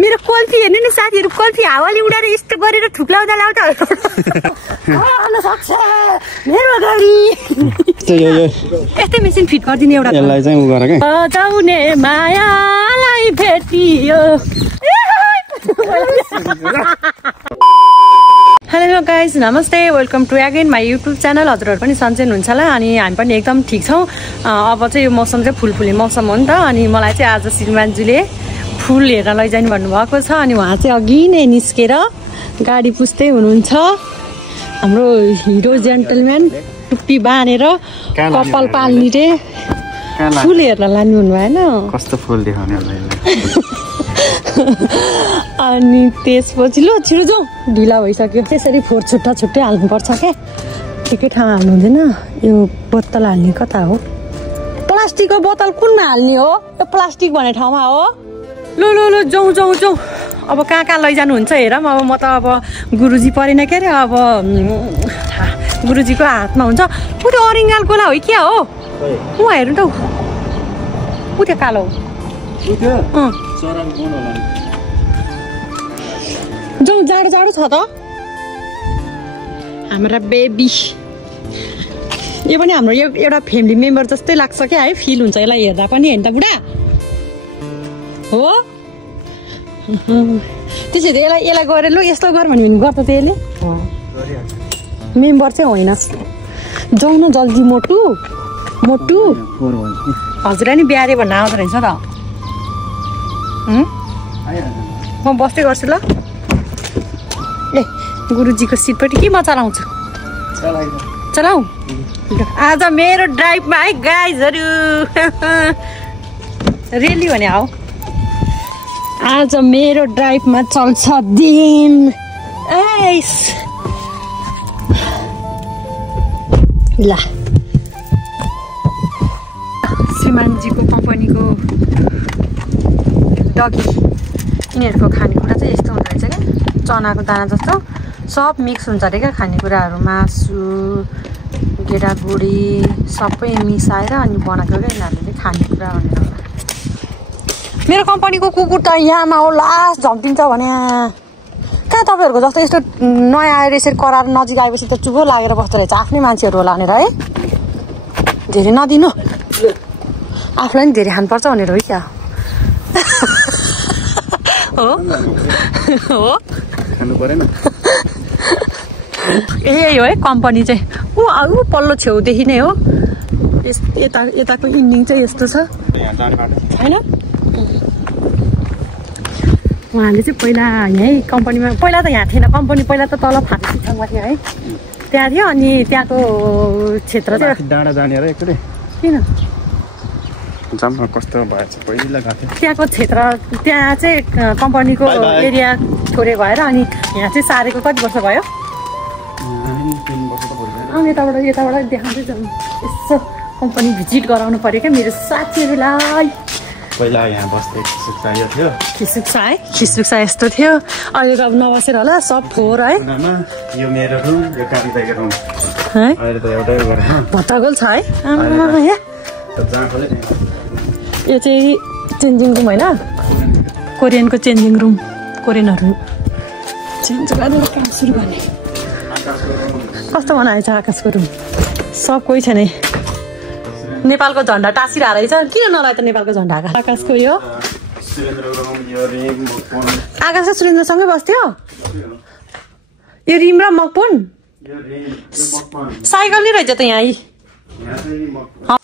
मेरो कल्फी हेर्नु नि साथीहरु कल्फी हावाले उडाएर यस्तो गरेर थुक्लाउँदा लाउँदा आउन सक्छ मेरो गाडी यस्तै मेसिन फिट गर्दिने एउटा यसलाई चाहिँ उ गर के बजाउने मायालाई भेटियो हेलो गाइज नमस्ते welcome to again my YouTube channel हजुरहरू पनि सन्चै हुनुहुन्छ होला अनि हामी पनि एकदम ठिक छौँ अब चाहिँ यो मौसम चाहिँ फुलफुले मौसम हो नि त अनि मलाई चाहिँ आज श्रीमानजीले फुल हेर्न लैजानु भन्नुभएको छ अनि उहाँ चाहिँ अघि नै निस्केर गाडी पुस्दै हुनुहुन्छ हाम्रो हिरो जेन्टलम्यान टुप्पी बाँधेर कपाल पाल्ने फुल हेर्न लानु हुनु भएन कस्तो फुल देखाउने अनि त्यसपछि लो छिटो जाउँ ढिला भइसक्यो त्यसरी फोहोर छुट्टा छुट्टै हाल्नुपर्छ क्या एकै ठाउँमा हाल्नु हुँदैन यो बोतल हाल्ने कता हो प्लास्टिकको बोतल कुनमा हाल्ने हो यो प्लास्टिक भन्ने ठाउँमा हो लो लो लो जाउँ जाउँ जाउँ अब कहाँ कहाँ लैजानुहुन्छ हेरौँ अब म त अब गुरुजी परेन के अरे अब गुरुजीको हातमा हुन्छ उ त्यो अरिङ्गाल गोला हो क्या हो उहाँ हेर्नु त उ त्यो कालो जाउँ जाडो जाडो छ त हाम्रा बेबी यो पनि हाम्रो एउटा फ्यामिली मेम्बर जस्तै लाग्छ क्या है फिल हुन्छ यसलाई हेर्दा पनि हेर्नु त बुढा हो त्यसरी यसलाई गरेर लु यस्तो गर भन्यो भने गर्छ त यसले मेम्बर चाहिँ होइन जाउँ न जल्दी मोटु मोटु हजुर नि बिहारे भन्न आउँदो रहेछ त म बस्दै गर्छु ल ए गुरुजीको सिटपट्टि के म चलाउँछु चलाऊ आज मेरो ड्राइभमा है गाइजहरू रेली भने आऊ आज मेरो ड्राइभमा चल्छ दिन एस ल श्रीमानजीको कम्पनीको डगी यिनीहरूको खानेकुरा चाहिँ यस्तो हुँदो रहेछ क्या चनाको दाना जस्तो सब मिक्स हुन्छ अरे क्या खानेकुराहरू मासु गेडागुडी सबै मिसाएर अनि बनाएको क्या यिनीहरूले खानेकुरा भनेर मेरो कम्पनीको कुकुर त यहाँमा हो लास्ट झम्पिन्छ भने कहाँ तपाईँहरूको जस्तो यस्तो नयाँ आएर यसरी कराएर नजिक आएपछि त चुपो लागेर बस्दो रहेछ आफ्नै मान्छेहरू होला भनेर है धेरै नदिनु आफूलाई पनि धेरै खानुपर्छ भनेर हो क्या हो हो खानु परेन यही हो है कम्पनी चाहिँ ऊ पल्लो छेउदेखि नै हो यताको इन्डिङ चाहिँ यस्तो छ छैन उहाँले चाहिँ पहिला यहीँ कम्पनीमा पहिला त यहाँ थिएन कम्पनी पहिला त तल फाँसी ठाउँमा थियो है त्यहाँ थियो अनि त्यहाँको क्षेत्र चाहिँ डाँडा जाने र एकचोटि किन जाममा कस्तो भएछ पहिला गएको थियो त्यहाँको क्षेत्र त्यहाँ चाहिँ कम्पनीको एरिया छोडे भएर अनि यहाँ चाहिँ सारेको कति वर्ष भयो यताबाट देखाउँदै जाउँ यसो कम्पनी भिजिट गराउनु पऱ्यो क्या मेरो साथीहरूलाई पहिला यहाँ बस्दै खिसुक्सा यस्तो थियो अहिले त अब नबसेर होला सब फोहोर है यो मेरो रुम यो कालीदाइको रुम है अहिले त एउटै गरेर भत्तागोल छ है यो चाहिँ चेन्जिङ रुम होइन कोरियनको चेन्जिङ रुम कोरियनहरू चेन्ज गरेर काम सुरु गर्ने कस्तो बनाएछ आकाशको रुम सब कोही छैन नेपालको झन्डा टाँसिरहेको रहेछ किन नलाइ त नेपालको झन्डा आकाशको यो आकाश र सुरेन्द्रसँगै बस्थ्यो यो रिम र मकपुन साइकल नै रहेछ त यहाँ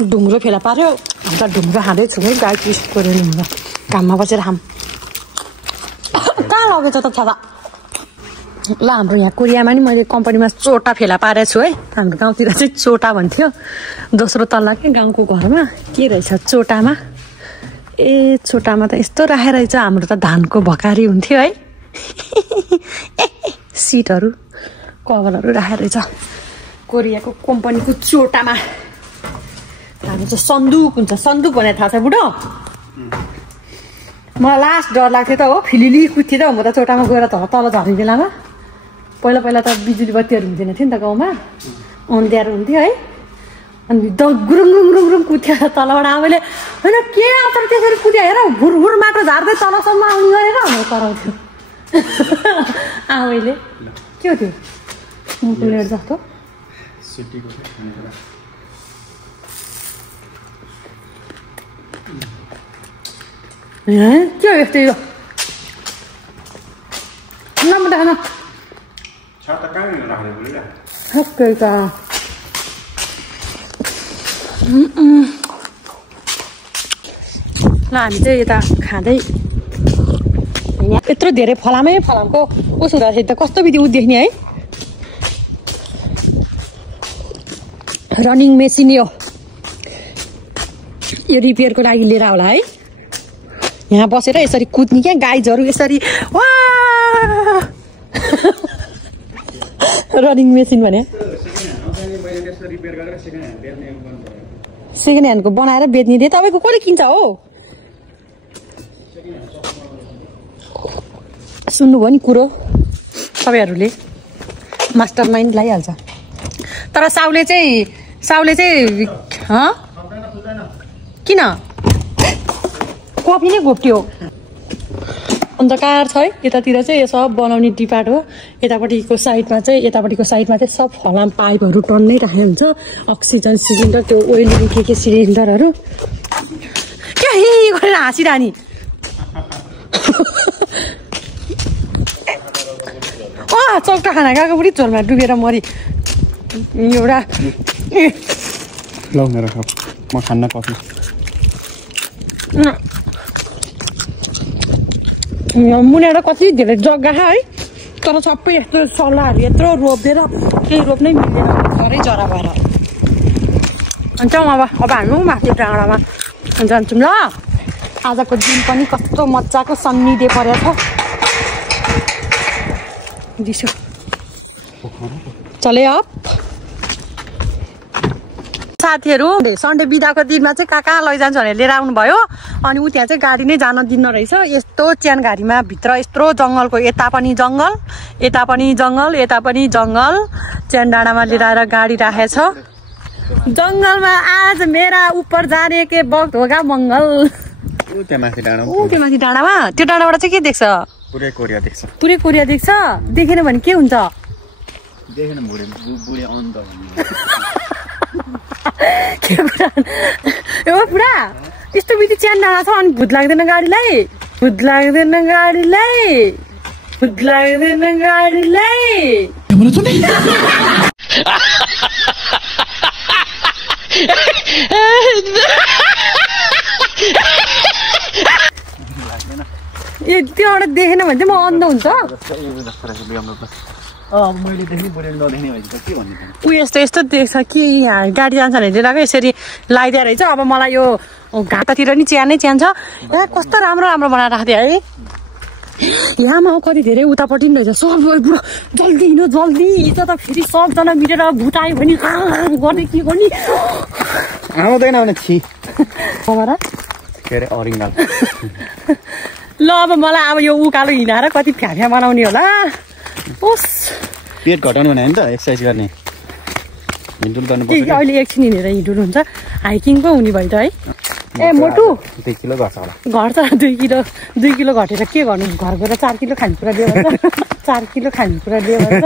ढुङ्ग्रो फेला पार्यो अन्त ढुङ्ग्रो खाँदैछु है गाई पिस कोरियन ढुङ्ग्रो घाममा बसेर खाम कहाँ लगेछ त छादा ल हाम्रो यहाँ कोरियामा नि मैले कम्पनीमा चोटा फेला पारेको छु है हाम्रो गाउँतिर चाहिँ चोटा भन्थ्यो दोस्रो तल्ला के गाउँको घरमा के रहेछ चोटामा ए चोटामा त यस्तो राखेर रहेछ हाम्रो त धानको भकारी हुन्थ्यो है सिटहरू कभरहरू राखेर रहेछ कोरियाको कम्पनीको चोटामा हाम्रो चाहिँ सन्दुक हुन्छ सन्दुक भनेर थाहा छ बुढो मलाई लास्ट डर लाग्थ्यो त हो फिलिली कुद्थ्यो त म त चोटामा गएर त तल झर्ने बेलामा पहिला पहिला त बिजुली बत्तीहरू हुँदैन थियो नि त गाउँमा अन्ध्यारो हुन्थ्यो है अनि गुरुङ गुरुङ गुरुङ गुरुङ कुद्यो तलबाट आमाले होइन के आउँछ त्यसरी कुद्यो हेर हुर माटो झार्दै तलसम्म आउने गरेर कराउँथ्यो आमैले के हो त्यो मुकुलेट जस्तो के हो यस्तो यो नम्बर देखाउन ल हामी चाहिँ यता खाँदै यत्रो धेरै फलामको उसो हुँदाखेरि त कस्तो विधि उ देख्ने है रनिङ मेसिन यो रिपेयरको लागि लिएर होला है यहाँ बसेर यसरी कुद्ने क्या गाइजहरू यसरी वा रनिङ मेसिन भने सेकेन्ड ह्यान्डको बनाएर बेच्ने थिएँ तपाईँको कसले किन्छ हो सुन्नुभयो नि कुरो तपाईँहरूले मास्टर माइन्ड लगाइहाल्छ तर साउले चाहिँ किन कफी नै घोप्ट्यो अन्धकार छ है यतातिर चाहिँ यो सब बनाउने डिपार्ट हो यतापट्टिको साइडमा चाहिँ सब फलाम पाइपहरू टन्नै राखेको हुन्छ अक्सिजन सिलिन्डर त्यो ओइलिङ के सिलिन्डरहरू क्या गरेर हाँसिरहने चौका खाना गएको पनि झोलमा डुबेर मरि एउटा ल मेरो कप म खान्न कफी मुनिबाट कति धेरै जग्गा है तर सबै यस्तो सल्लाहहरू यत्रो रोप्दिएर केही रोप्नै मिल्दैन घरै जरा भएर अनि जाउँ अब हामी माथि डाँडामा जान्छौँ ल आजको दिन पनि कस्तो मजाको सन्नी डे परेको छ दिसो चले अप साथीहरू सन्डे बिदाको दिनमा चाहिँ कहाँ लैजान्छु भनेर लिएर आउनुभयो अनि ऊ त्यहाँ चाहिँ गाडी नै जान दिन्न रहेछ यस्तो च्यान घारीमा भित्र यत्रो जङ्गलको यता पनि जङ्गल च्यान डाँडामा लिएर आएर गाडी राखेछ जङ्गलमा आज मेरा ऊपर जाने के वक्त होगा मङ्गल त्यो माथि डाँडामा त्यो डाँडाबाट चाहिँ के देख्छ पुरै कोरिया देख्छ देखेन भने के हुन्छ के कुरा पुरा यस्तो बित्ति च्यान डाँडा छ अनि भूत लाग्दैन गाडीलाई त्योबाट देखेन भने चाहिँ म अन्ध हुन्छ ऊ यस्तो देख्छ कि गाडी जान्छ भने लिएर यसरी लगाइदिएर रहेछ अब मलाई यो घाटातिर नि च्यान छ यहाँ कस्तो राम्रो बनाएर राख्थ्यो है यहाँमा कति धेरै उतापट्टि नि रहेछ सब जल्दी हिँड्नु जल्दी हिजो त फेरि सबजना मिलेर भूत आयो भने गर्ने के गर्ने आउँदैन भने ल अब मलाई अब यो उकालो हिँडाएर कति फ्याफ्या बनाउने होला ओस् पेट घटाउनु भने त एक्सर्साइज गर्ने हिँडुल गर्नुपर्छ अहिले एकछिन हिँडेर हिँडुल हुन्छ हाइकिङ पो हुने भयो त है ए मोटु 2 किलो घट्छ होला घट्छ 2 किलो घटेर के गर्नु घर गएर 4 किलो खानेकुरा दियो भन्छ 4 किलो खानेकुरा दियो भन्छ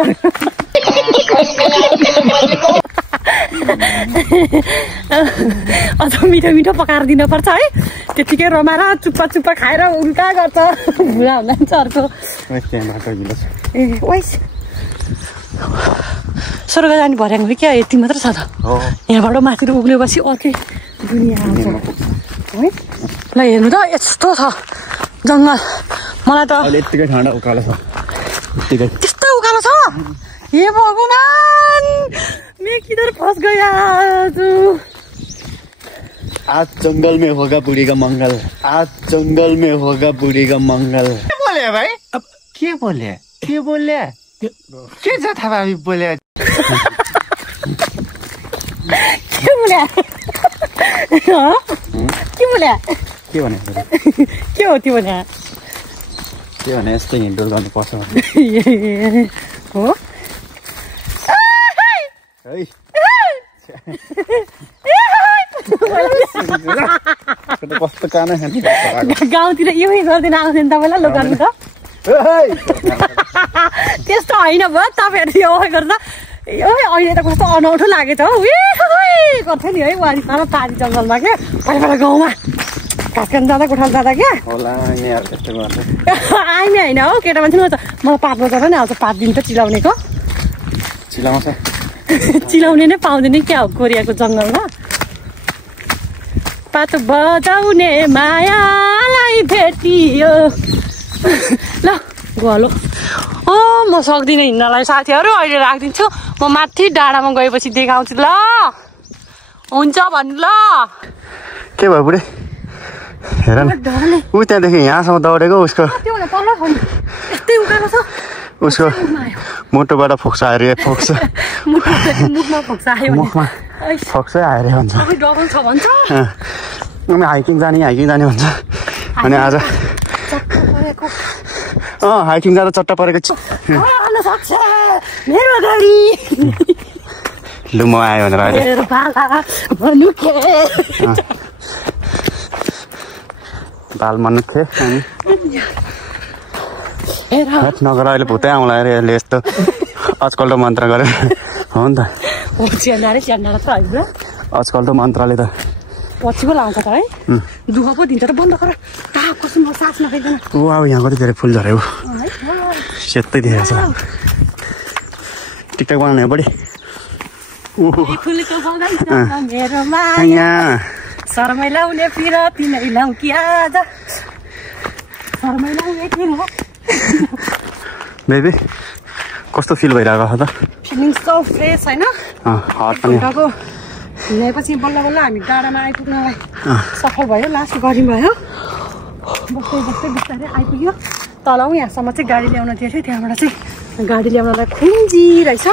अझ मिठो पकाएर दिनुपर्छ है त्यतिकै रमाएर चुप्पा खाएर उल्टा गर्छ बुढा हुँदा पनि अर्को ए ओइस स्वर्ग जाने भर्याङ क्या यति मात्र छ त यहाँबाट माथि उक्लेपछि अर्कै दुनियाँ आउँछ है ल हेर्नु त यस्तो छ जङ्गल मलाई त यतिकै ठाडा उकालो छ त्यस्तो उकालो छ हे भगवान मैं किधर फंस गया आज जंगल में होगा बूढ़ी का मंगल क्या बोले भाई अब क्या बोले क्या था भाभी बोले के हो त्यो भने यस्तै हिँडुल गर्नुपर्छ हो कस्तो कानै खाने गाउँतिर यही गर्दैन आउँदैन तपाईँलाई लोकाल्नु त त्यस्तो होइन भयो तपाईँहरू यो गर्दा अहिले त कस्तो अनौठो लागेछ हौ गर्थ्यो नि है वारी सानो पारी जङ्गलमा क्या पहिला गाउँमा घाँस खान जाँदा गोठाल जाँदा क्या आइमे होइन हौ केटा मान्छे म त मलाई पात बजाएर नि आउँछ पात दिनु त चिलाउनेको चिलाउने नै पाउँदैन क्या हो कोरियाको जङ्गलमा पात बजाउने मायालाई भेटियो ल गलो म सक्दिनँ हिँड्नलाई साथीहरू अहिले राखिदिन्छु म माथि डाँडामा गएपछि देखाउँछु ल हुन्छ भन्नु ल के भयो बुढी हेर न ऊ त्यहाँदेखि यहाँसम्म दौडेको उसको उसको मुटुबाट फोक्सा आएर फोक्सा मुखमा फोक्सा आयो मुखमा फोक्सै आएर भन्छ डबल छ भन्छ अनि हाइकिङ जाने भन्छ अनि आज हाइकिङ जाँदा चट्टा परेको छु मेरो गाडी लु म आयो भनेर अहिले बाल मनुखे नगर अहिले भुतै आउँला अरे यसले यस्तो आजकल त मन्त्र गरेर हो नि त आजकल त मन्त्रले त पछि पो लाउँछ त है दुःख पो दिन्छ त बन्द गर कसम सास नखाइदिन ऊ अब यहाँ कति धेरै फुल झऱ्यो सेतै देखेको छ टिकटक बनाउने बढी शर्मै लाउने फिर तिनै लाउँ कि आज शर्मै लाउने फिर बेबी कस्तो फिल भइरहेको छ त फिलिङ सो फ्रेस होइन घन्टाको हिँडेपछि बल्ल बल्ल हामी डाँडामा आइपुग्नलाई सफल भयो लास्ट गरी भयो बस्दै बस्दै बिस्तारै आइपुग्यो तल यहाँसम्म चाहिँ गाडी ल्याउन दिएको थियो त्यहाँबाट चाहिँ गाडी ल्याउनलाई खुन्जी रहेछ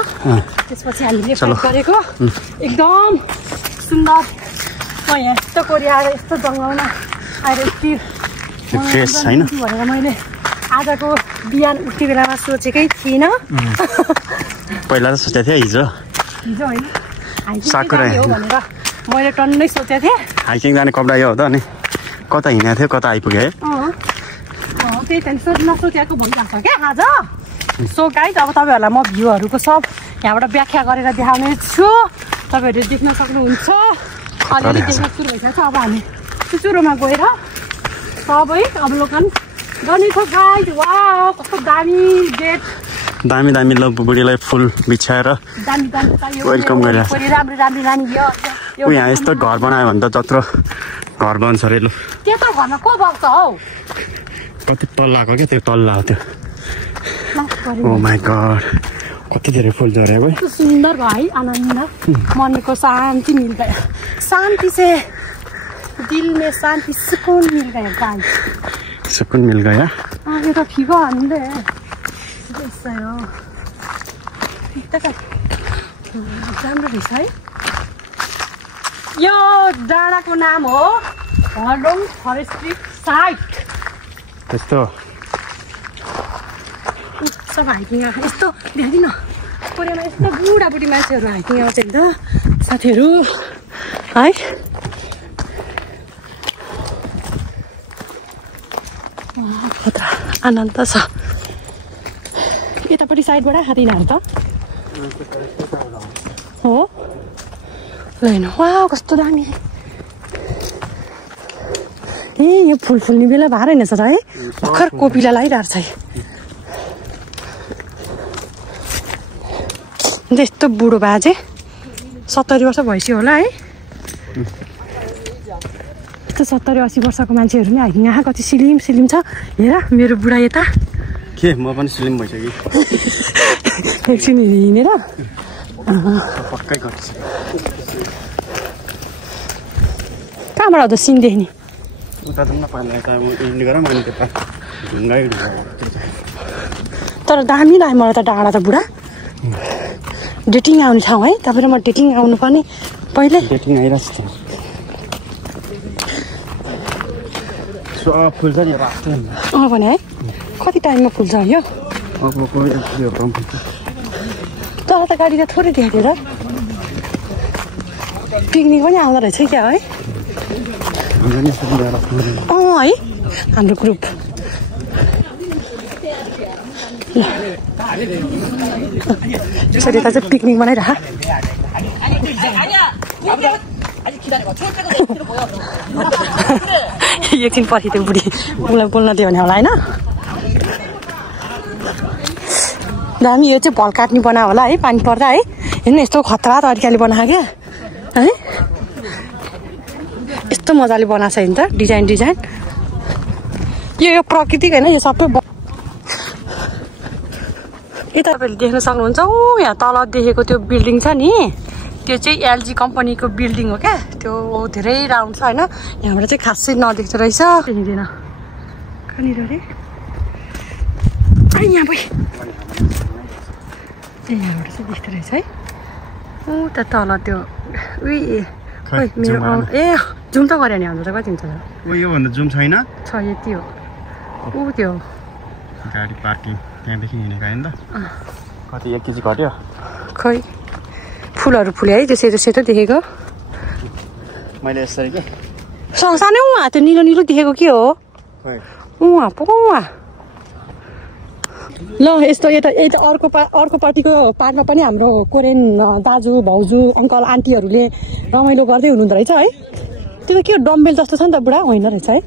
त्यसपछि हामीले पाइप गरेको एकदम सुन्दर म यहाँ यस्तो कोरिया आएर यस्तो जङ्गलमा आएर यति फ्रेस छैन भनेर मैले आजको बिहान उठ्ने बेलामा सोचेकै थिइनँ पहिला त सोचेको थिएँ हिजो होइन हाइकिङ हो भनेर मैले टन्नै सोचेको थिएँ हाइकिङ जाने कपडा यो हो त अनि कता हिँडेको थियो कता आइपुग्यो है त्यही त नसोचेको भइरहेको छ क्या आज सो गाइज अब तपाईँहरूलाई म भ्यूहरूको सब यहाँबाट व्याख्या गरेर देखाउने छु तपाईँहरूले देख्न सक्नुहुन्छ अलिअलि देख्न सुरु भइसकेको छ अब हामी चुचुरोमा गएर सबै अवलोकन गर्ने छ गाइज वा कस्तो दामी गेट दामी दामी ल बुढीलाई फुल बिछाएर वेलकम गरिरहेको छ ऊ यहाँ यस्तो घर बनायो भने त जत्रो घर बन्छ अरे लु त्यस्तो घरमा को बस्छ हौ कति तल्लाको क्या त्यो तल्ला त्यो ओ माई गॉड कति धेरै फुल झरेको है सुन्दर भयो है आनन्द मन को शांति मिल गया शांति से दिल में शांति सुकून मिल गया गाइस सुकून मिल गया यो त फिगो हान्दै राम्रो रहेछ है यो डाँडाको नाम हो हर्लोङ फरेस्ट्री साइट त्यस्तो सब हाइकिङ आएको यस्तो देखाइदिन कोरियामा यस्तो बुढाबुढी मान्छेहरू हाइकिङ आउँछ नि त साथीहरू है खतरा आनन्द छ यतापट्टि साइडबाट खाँदिनहरू त हो होइन वा कस्तो दामी ए यो फुल फुल्ने बेला भएर रहेछ त है भर्खर कोपिला लगाइरहेको छ यस्तो बुढो बाजे 70 वर्ष भइसक्यो होला है यस्तो 70-80 वर्षको मान्छेहरू नि हाइकिङ आएको कति सिलिम सिलिम छ हेर मेरो बुढा यता के म पनि सिलिम भइसक्यो एकछिन हिँडेर पक्कै गर्छ कहाँबाट आउँदा सिन देख्ने उता त नपाइला यता इन्ड गरौँ अनि त्यता ढुङ्गै तर दामी लाग्यो मलाई त डाँडा त बुढा डेटिङ आउने ठाउँ है तपाईँ र म डेटिङ आउनु पर्ने पहिले डेटिङ आइरहेको छ फुल्छ नि भने है कति टाइममा फुल्छ यो तर त गाडी त थोरै देखाएको थियो र पिकनिक पनि आउँदो रहेछ क्या है है हाम्रो ग्रुप यता चाहिँ पिकनिक बनाइरह एकछिन पछि त्यो बुढी उसलाई बोल्न दियो भने होला होइन दामी यो चाहिँ भल काट्ने बनायो होला है पानी पर्दा है हेर्नु यस्तो खतरा तरिकाले बनायो क्या है यस्तो मजाले बनाएको छ नि त डिजाइन यो प्राकृतिक होइन यो सबै यता तपाईँले देख्न सक्नुहुन्छ यहाँ तल देखेको त्यो बिल्डिङ छ नि त्यो चाहिँ एलजी कम्पनीको बिल्डिङ हो क्या त्यो धेरै राउन्ड छ होइन यहाँबाट चाहिँ खासै नदेख्दो रहेछ देख्दैन कहाँनिर अरे यहाँ भयो यहाँबाट चाहिँ देख्दो रहेछ है त तल त्यो उयो खोइ मेरो ए जुम त गऱ्यो नि हाम्रो चाहिँ कति हुन्छ योभन्दा जुम छैन छ यति हो त्यो गाडी पार्किङ त्यहाँदेखि हिँडेको होइन त कति 1 केजी घट्यो खै फुलहरू फुल्यो है त्यो सेतो देखेको मैले यसरी के सानो उहाँ त्यो निलो देखेको के हो उहाँ ल यस्तो यता अर्कोपट्टिको पार्कमा पनि हाम्रो कोरियन दाजु भाउजू अङ्कल आन्टीहरूले रमाइलो गर्दै हुनुहुँदो रहेछ है त्यो त के हो डम्बेल जस्तो छ नि त बुढा होइन रहेछ है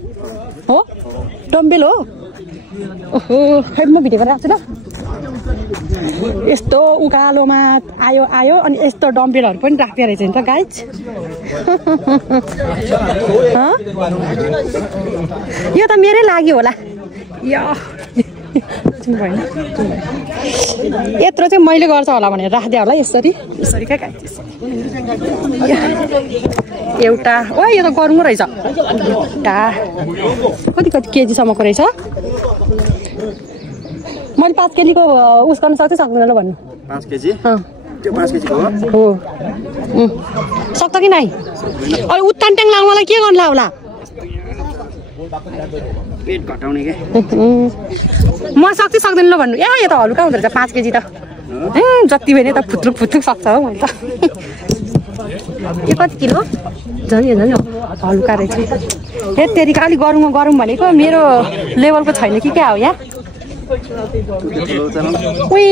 हो डम्बेल हो ओहो खै म भिडियो गरेर राख्छु ल यस्तो उकालोमा आयो अनि यस्तो डम्बेलहरू पनि राख्दै रहेछ नि त गाइज यो त मेरै लागि होला भएन यत्रो चाहिँ मैले गर्छ होला भनेर राख्दै होला यसरी क्या गाइज एउटा ओ यो त गरौँ रहेछ कति केजीसम्मको रहेछ मैले 5 केजीको उस गर्न सक्दैन ल भन्नु 5 केजी त्यो 5 केजीको हो सक्छ कि नाइ अनि उत्तान ट्याङ लाउनलाई के गर्नु होला पेट घटाउने के म सक्दैन ल भन्नु ए यो त हलुका हुँदो रहेछ 5 केजी त जति भने त फुत्रुक सक्छ हो मैले त यो कति किलो झन् हलुका रहेछ हे तेरिका अलिक गरौँ भनेको मेरो लेभलको छैन कि क्या हो यहाँ उही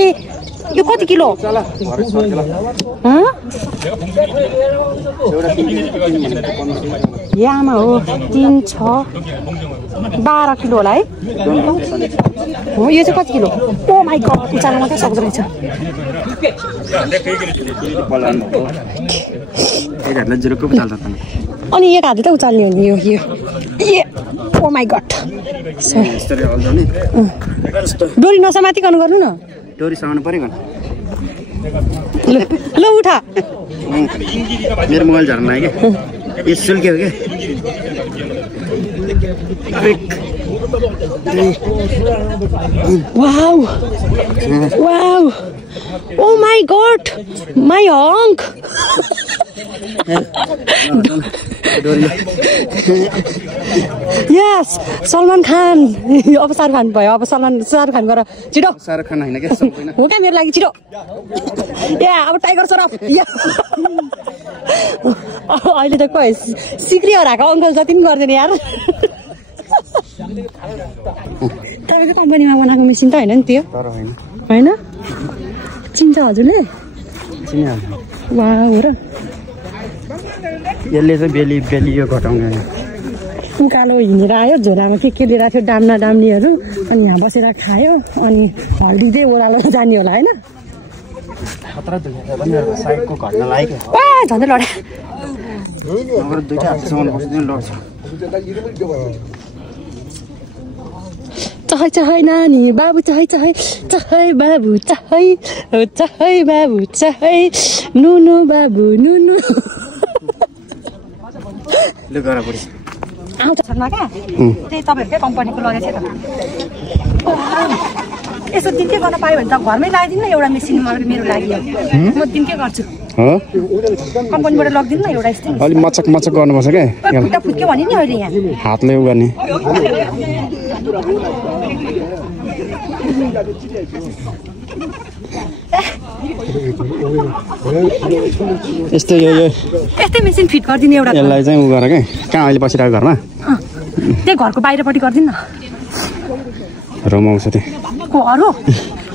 यो कति किलो यामा हो 3 6 12 किलो होला है हो यो चाहिँ कति किलो ओ माई गड उचाल्न मात्रै सक्दो रहेछ अनि एक हातले त उचाल्ने हो नि यो ओ माई गड डोरी नसमातिकन गर्नु न डोरी समाउनु पर्यो ल उठा मेरो मोबाइल झर्न लाग्यो के यो सुल्क्यो के wow oh my God my hunk yes Salman Khan अब शाहरुख खान भयो अब शाहरुख खान गर छिटो शाहरुख खान होइन क्या हो क्या मेरो लागि छिटो अब टाइगर सराफ अहिले त खोइ सिक्री हराएको अङ्कल जति पनि गर्दैन यार तपाईँको कम्पनीमा बनाएको मेसिन त होइन नि त्यो होइन चिन्छ हजुरले वा हो र यसले चाहिँ बेली यो घटाउने उकालो हिँडेर आयो झोलामा के लिएर थियो डाम्नीहरू अनि यहाँ बसेर खायो अनि हल्दी चाहिँ ओह्रालो जाने होला होइन झन्डै लड्या चहै नानी बाबु चहै बाबु चहै बाबु चहै नुनु बाबु नुनु आउँछ छन् क्या त्यही तपाईँहरूकै कम्पनीको लगेको थियो त यसो दिनकै गर्न पायो भने त घरमै लगाइदिनु न एउटा मेसिन मेरो लागि म दिनकै गर्छु कम्पनीबाट लगिदिनु न एउटा यस्तै अलिक मचक गर्नुपर्छ क्या फुट्क्यो भने नि अहिले यहाँ हातले उ गर्ने यस्तो यो यस्तै मेसिन फिट गरिदिने एउटा यसलाई चाहिँ उ गर के कहाँ अहिले बसिरहेको घरमा त्यही घरको बाहिरपट्टि गरिदिनु न रमाउँछ त्यो अरू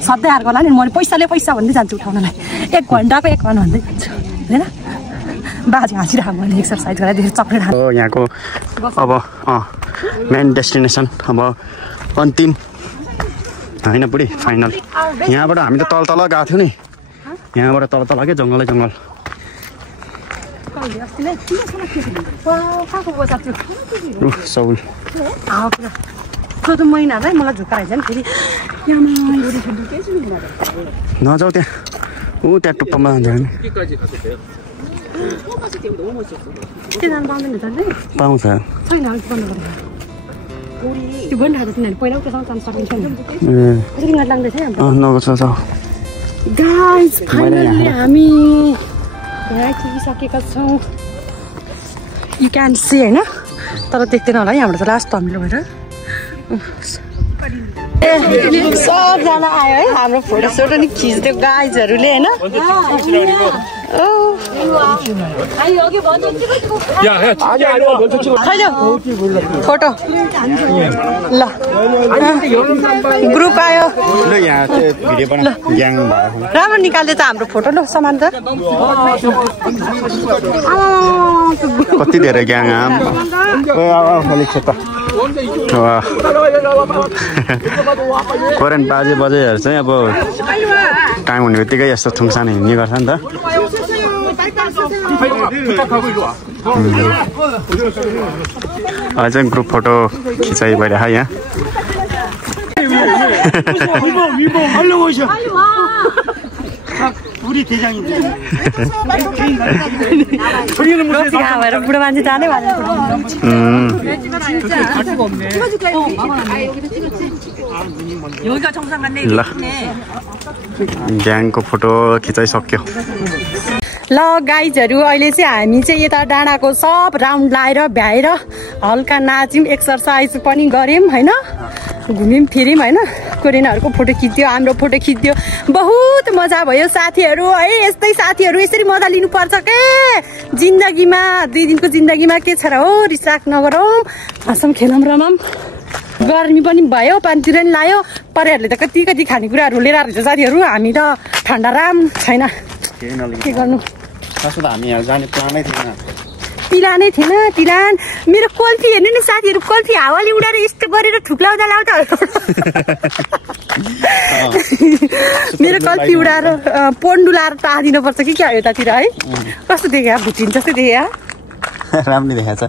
सधैँ अर्को होला नि मैले पैसाले पैसा भन्दै जान्छु उठाउनलाई 1 घन्टाको 1 घन्टा भन्दै जान्छु होइन बाजे हाँसिरहेको मैले एक्सर्साइज गरेर धेरै चक्लेट हो यहाँको अब मेन डेस्टिनेसन अब अन्तिम होइन बुढी फाइनल यहाँबाट हामी त तल गएको थियौँ नि यहाँबाट तल के जङ्गलै जङ्गल सौल महिनालाई मलाई झुक्काएर नि फेरि नजाऊ त्यहाँ ऊ त्यहाँ टुप्पामा पाउँछ हामी पुगिसकेका छौँ यु क्यान सी होइन तर देख्दैन होला है हाम्रो त लास्ट धमिलो भएर सबजना आयो है हाम्रो फोटोसोटो नि खिच्दियो गाइजहरूले होइन फोटो ल ग्रुप आयो राम्रो निकाल्दै त हाम्रो फोटो ल सामान त कति धेरै ग्याङ कोरियन बाजेहरू चाहिँ अब टाइम हुने बित्तिकै यस्तो थुङसान हिँड्ने गर्छ नि त अहिले चाहिँ ग्रुप फोटो खिचाइ भइरहेको यहाँ बुढो मान्छे जाने ल ग्याङको फोटो खिचाइसक्यो ल गाइजहरू अहिले चाहिँ हामी चाहिँ यता डाँडाको सब राउन्ड लाएर भ्याएर हल्का नाच्यौँ एक्सर्साइज पनि गऱ्यौँ होइन घुम्यौँ फिर्यौँ होइन कोरियनहरूको फोटो खिच्यो हाम्रो फोटो खिच्यो बहुत मजा भयो साथीहरू है यस्तै साथीहरू यसरी मजा लिनुपर्छ के जिन्दगीमा 2 दिनको जिन्दगीमा के छ र हो रिसाक नगरौँ हाँसौँ खेलौँ रमाउँ गर्मी पनि भयो पानीतिर नि लायो परिहरूले त कति खानेकुराहरू लिएर आएको छ साथीहरू हामी त ठन्डा राम छैन के गर्नु हामी यहाँ जाने प्लानै थिएन पिलानै थिएन तिलान मेरो कल्फी हेर्नु नि साथीहरू कल्फी हावाले उडाएर यस्तो गरेर ठुक्लाउँदा लाउँदा मेरो कल्फी उडाएर पन्डुलाएर टाँदिनुपर्छ कि क्या यतातिर है कस्तो देखा भुटिन्छ जस्तै देखा राम्रो देखाएको छ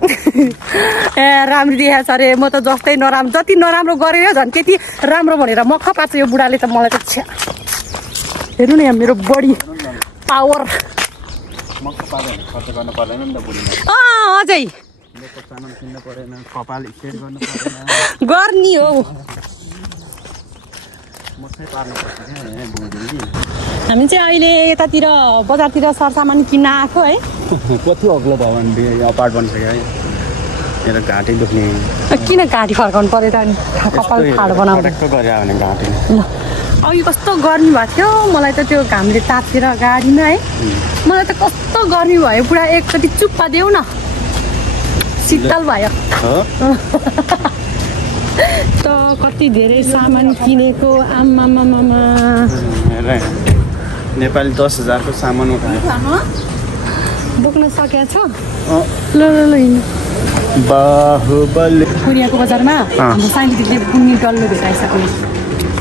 ए राम्रो देखाएको छ अरे म त जस्तै नराम्रो जति नराम्रो गरेर झन् त्यति राम्रो भनेर मख पार्छ यो बुढाले त मलाई त छ्या हेर्नु न यहाँ मेरो बडी पावर अझै गर्ने हो हामी चाहिँ अहिले यतातिर बजारतिर सरसामान किन्न आएको है कति अग्लो भयो भने अपार्ट बनिसक्यो है मेरो घाँटी दुख्ने किन घाँटी फर्काउनु पऱ्यो त अनि कपाल ठाडो बनाउनु गरे भने घाँटी अघि कस्तो गर्मी भएको थियो मलाई त त्यो घामले तातेर गाडीमा है मलाई त कस्तो गर्मी भयो पुरा एकचोटि चुप्पा देऊ न शीतल भयो त कति धेरै सामान किनेको आमामामा नेपाली 10,000 को सामान उठायो बोक्न सकेको छ ल ल ल बाहुबली कोरियाको बजारमा हाम्रो साइन्टिफिकले बुन्ने डल्लो भेटाइसक्यो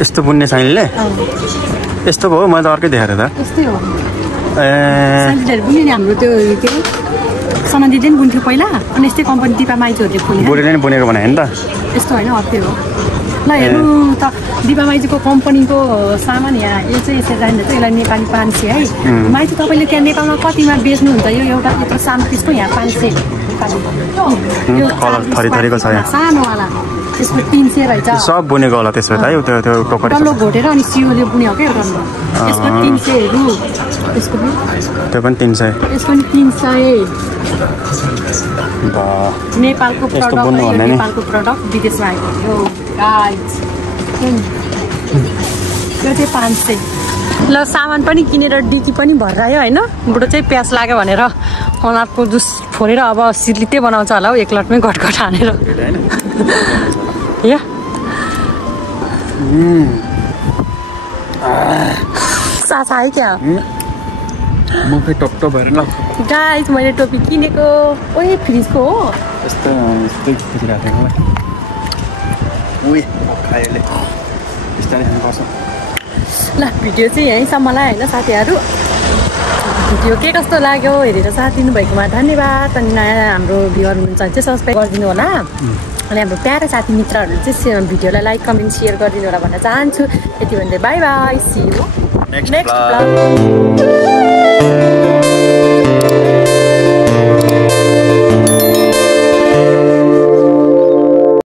यस्तो बुन्ने साइनले यस्तो भयो मैले त अर्कै देखाएर त यस्तै हो साइन्टिफिकले बुन्ने नि हाम्रो त्यो के सना दिदीले नि बुन्थ्यो पहिला अनि यस्तै कम्पनी दिपा माइजूहरूले बुने बुढीले नि बुनेको भने नि त यस्तो होइन अर्कै हो ल हेर्नु त दिपा माइजूको कम्पनीको सामान यहाँ यो चाहिँ यसरी जान्छ यसलाई नेपाली 500 है माइजू तपाईँले त्यहाँ नेपालमा कतिमा बेच्नुहुन्छ यो एउटा यत्रो सानो पिसको यहाँ 500 यो कलर थरीथरीको छ यहाँ सानोवाला यसको 300 रहेछ सब बुनेको होला त्यसमा त त्यो त्यो टोकरी डल्लो घोटेर अनि सियोले बुने हो के एउटा यसको 300 रु यसको त्यो पनि 300 यसको पनि 300 नेपालको प्रडक्ट विदेशमा आएको थियो गाइस यो चाहिँ 500 ल सामान पनि किनेर डिकी पनि भरायो होइन बुढो चाहिँ प्यास लाग्यो भनेर अनारको जुस फोरेर अब सिर्लिते बनाउँछ होला हौ एकलटमै घटघट हानेर या सासा है क्या मुखै टप्टो भएर ल गाइस मैले टोपी किनेको ओए फ्रिजको हो यस्तो खुसी राखेको उयो खायोले बिस्तारै खानुपर्छ ल भिडियो चाहिँ यहीँसम्मलाई होइन साथीहरू भिडियो के कस्तो लाग्यो हेरेर साथ दिनुभएकोमा धन्यवाद अनि नयाँ हाम्रो भ्युअर हुनुहुन्छ भने चाहिँ सब्सक्राइब गरिदिनु होला अनि हाम्रो प्यारा साथी मित्रहरूले चाहिँ भिडियोलाई लाइक कमेन्ट सेयर गरिदिनु होला भन्न चाहन्छु यति भन्दै bye bye see you next blog